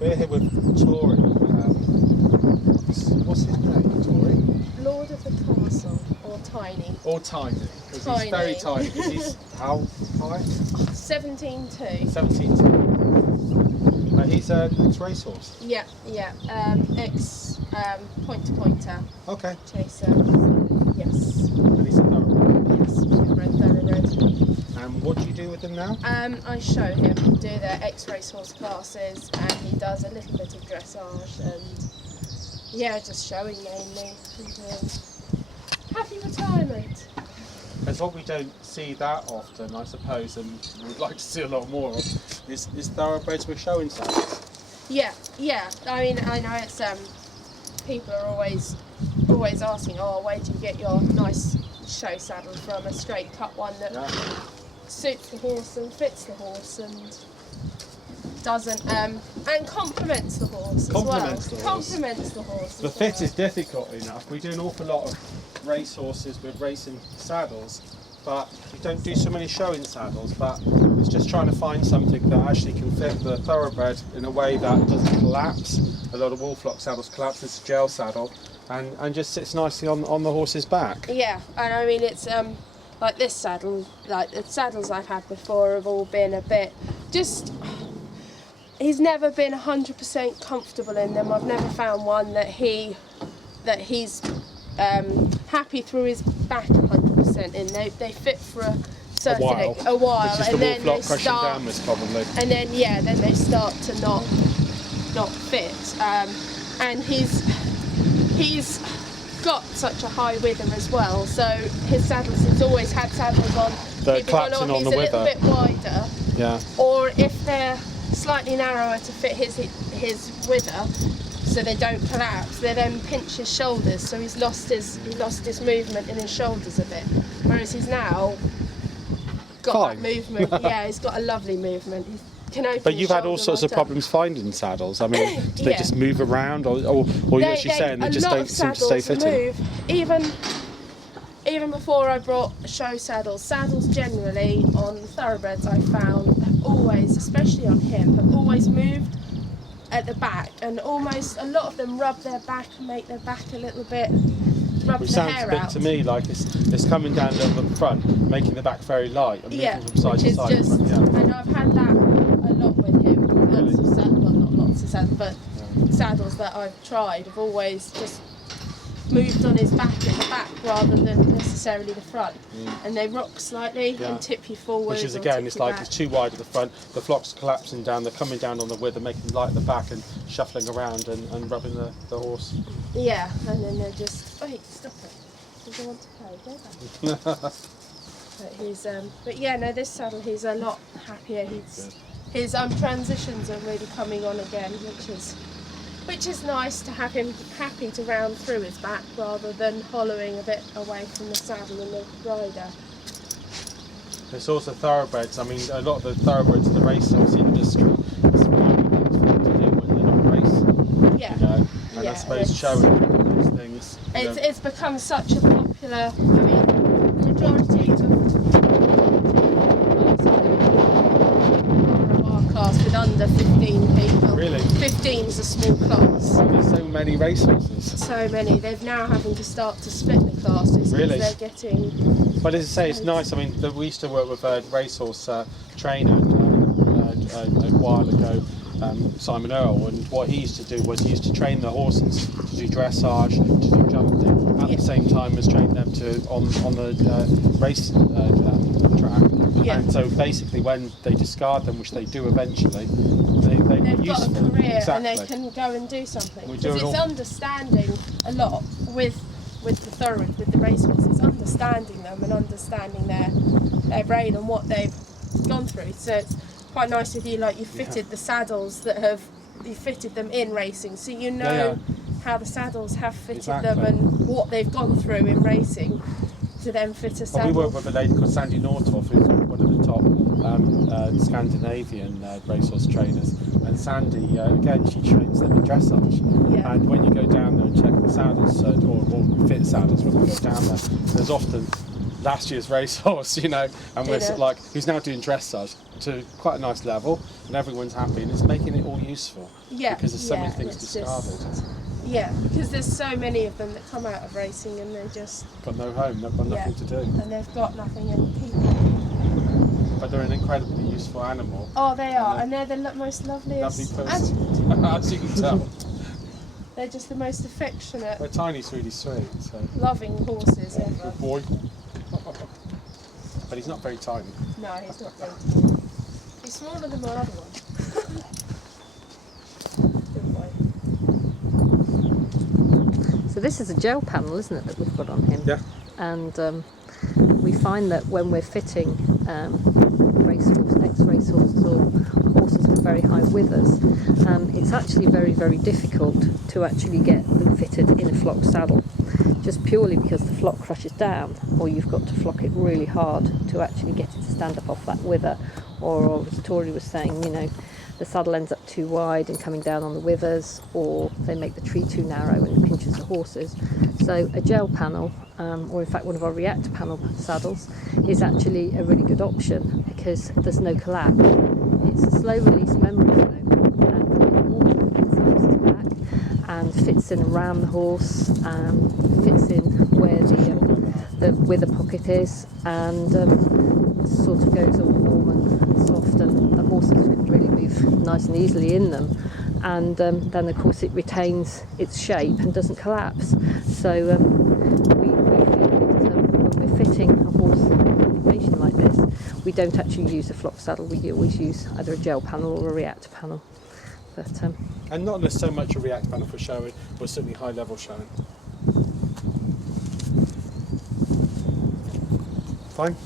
We're here with Torie. What's his name, Torie? Lord of the Castle, or Tiny. Or Tiny, because he's very tiny. He's how high? 17.2. 17.2. He's an ex-racehorse. Yeah, yeah. Ex point-to-pointer. Okay. Chaser. Yes. And he's a thoroughbred. Yes, purebred, thoroughbred. And what do you do with him now? I show him do the ex-racehorse classes, and he does a little bit of dressage and yeah, just showing mainly. And, happy retirement. Because what we don't see that often, I suppose, and we'd like to see a lot more of, is thoroughbreds with showing saddles. Yeah, yeah. I mean, I know it's people are always asking, oh, where do you get your nice show saddle from? A straight cut one that suits the horse and fits the horse and doesn't and complements the horse as well. Complements the horse. The fit is difficult enough. We do an awful lot of racehorses with racing saddles, but we don't do so many showing saddles. But it's just trying to find something that actually can fit the thoroughbred in a way that doesn't collapse. A lot of Woolflock saddles collapse. It's a gel saddle, and just sits nicely on the horse's back. Yeah, and I mean it's like this saddle, like the saddles I've had before have all been a bit just. He's never been 100% comfortable in them. I've never found one that he's happy through his back 100% in. They fit for a certain a while, which is and the then they crushing start downwards probably. And then then they start to not fit. And he's got such a high wither as well. So his saddles, he's always had saddles on. They're collapsing on the wither. A little bit wider. Yeah. Or if they're slightly narrower to fit his wither, so they don't collapse, they then pinch his shoulders, so he's lost his movement in his shoulders a bit, whereas he's now got that movement. Yeah, he's got a lovely movement. He can open but you've had all his sorts of shoulder problems finding saddles. I mean, do they just move around, or you're actually saying they just don't seem to stay fitting? Even before I brought show saddles generally on thoroughbreds, I found have always, especially on him, have always moved at the back, and almost a lot of them rub their back and make their back a little bit, rub Which the sounds hair a bit out. to me like it's coming down the front, making the back very light and moving from side which to is side. just, and I've had that a lot with him. Really? Lots of saddles, well, not lots of saddles, but saddles that I've tried have always just moved on his back at the back rather than necessarily the front, and they rock slightly and tip you forward. Which is again, it's like it's too wide at the front. The flock's collapsing down. They're coming down on the wither, making light at the back and shuffling around and rubbing the horse. Yeah, and then they're just wait, stop it. Does he want to play? Go back. But he's but yeah, no, this saddle he's a lot happier. His transitions are really coming on again, which is nice to have him happy to round through his back rather than hollowing a bit away from the saddle and the rider. There's also thoroughbreds. I mean, a lot of the thoroughbreds in the racehorse industry, it's really things for them to do when they're not racing. Yeah. You know? And I suppose showing those things. It's become such a popular. I mean, the majority of our class with under 15 people. Really? 15's a small class. Well, there's so many racehorses. So many. They're now having to start to split the classes. Really? They're getting. But as I say, it's nice. I mean, we used to work with a racehorse trainer a while ago, Simon Earle, and what he used to do was he used to train the horses to do dressage, to do jumping, at the same time as train them on the race track. Yeah. And so basically when they discard them, which they do eventually, they've got a career and they Exactly. can go and do something. We Because do it it's all. understanding a lot with the thoroughbreds, with the racehorses, understanding them and understanding their brain and what they've gone through. So it's quite nice of you, like you fitted the saddles you fitted them in racing, so you know how the saddles have fitted them and what they've gone through in racing to then fit a saddle. Well, we work with a lady called Sandy Nortoff, who's one of the top Scandinavian racehorse trainers, and Sandy, again, she trains them in dressage. Yeah. And when you go down there and check the saddles, or fit saddles when we go down there, there's often last year's racehorse, you know, and we're You sort of know. like, who's now doing dressage to quite a nice level, and everyone's happy, and it's making it all useful. Yeah, Because there's so many yeah, things it's discarded. Yeah, because there's so many of them that come out of racing and they just, Got no home, they've got nothing to do. and they've got nothing, and people. But they're an incredibly useful animal. Oh, they are, and they're the most loveliest. Lovely person. As you can tell. They're just the most affectionate, They're tiny, really sweet. So. loving horses ever. Good boy. But he's not very tiny. No, he's not very tall. He's smaller than my other one. Good boy. So this is a gel panel, isn't it, that we've got on him? Yeah. And we find that when we're fitting ex-racehorses or horses with very high withers, it's actually very, very difficult to actually get them fitted in a flock saddle, just purely because the flock crushes down, or you've got to flock it really hard to actually get it to stand up off that wither, or as Torie was saying, you know, the saddle ends up too wide and coming down on the withers, or they make the tree too narrow and it pinches the horses. So a gel panel, or in fact one of our ReactorPanel saddles, is actually a really good option because there's no collapse. It's a slow release memory foam, and it slips back and fits in around the horse, fits in where the wither pocket is, and sort of goes all warm and soft, and the horses can really move nice and easily in them. And then of course it retains its shape and doesn't collapse. So we feel that when we're fitting a horse configuration like this, we don't actually use a flock saddle. We always use either a gel panel or a reactor panel. But And not so much a react panel for showing, but certainly high level showing. Fine.